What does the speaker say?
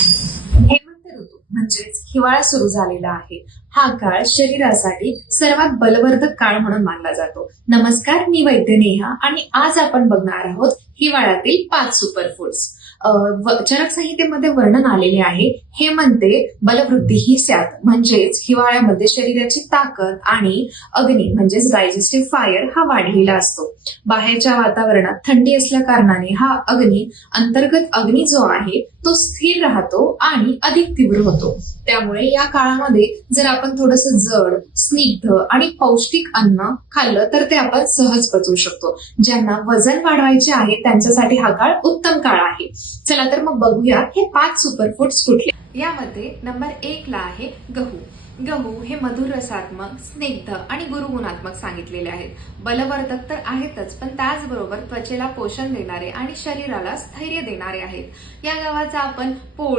हेमंत ऋतू म्हणजेच हिवाळा सुरू झालेला आहे. हा काळ शरीरासाठी सर्वात बलवर्धक काळ म्हणून मानला जातो. नमस्कार, मी वैद्य नेहा आणि आज आपण बघणार आहोत हिवाळ्यातील 5 सुपरफूड्स. चरक संहितेमध्ये वर्णन आलेले आहे. हेमंते बलवृद्धी ही स्यात, म्हणजेच हिवाळ्यामध्ये शरीराची ताकद आणि अग्नी म्हणजेच डायजेस्टिव्ह फायर हा वाढलेला असतो. बाहेरच्या वातावरणात थंडी असल्या कारणाने हा अंतर्गत अग्नी जो आहे तो स्थिर राहतो आणि अधिक तीव्र होतो. त्यामुळे या काळामध्ये जर आपण थोडस जड, स्निग्ध आणि पौष्टिक अन्न खाल्लं तर ते आपण सहज पचवू शकतो. ज्यांना वजन वाढवायचे आहे त्यांच्यासाठी हा काळ उत्तम काळ आहे. चला तर मग बघूया हे 5 सुपरफूड्स कुठले. यामध्ये नंबर 1 ला आहे गहू. गहू हे मधुर रसात्मक, स्निग्ध आणि गुरुगुणात्मक सांगितलेले आहेत. बलवर्धक तर आहेतच, पण त्याचबरोबर त्वचेला पोषण देणारे आणि शरीराला स्थैर्य देणारे आहेत. या गव्हाचा आपण पोळी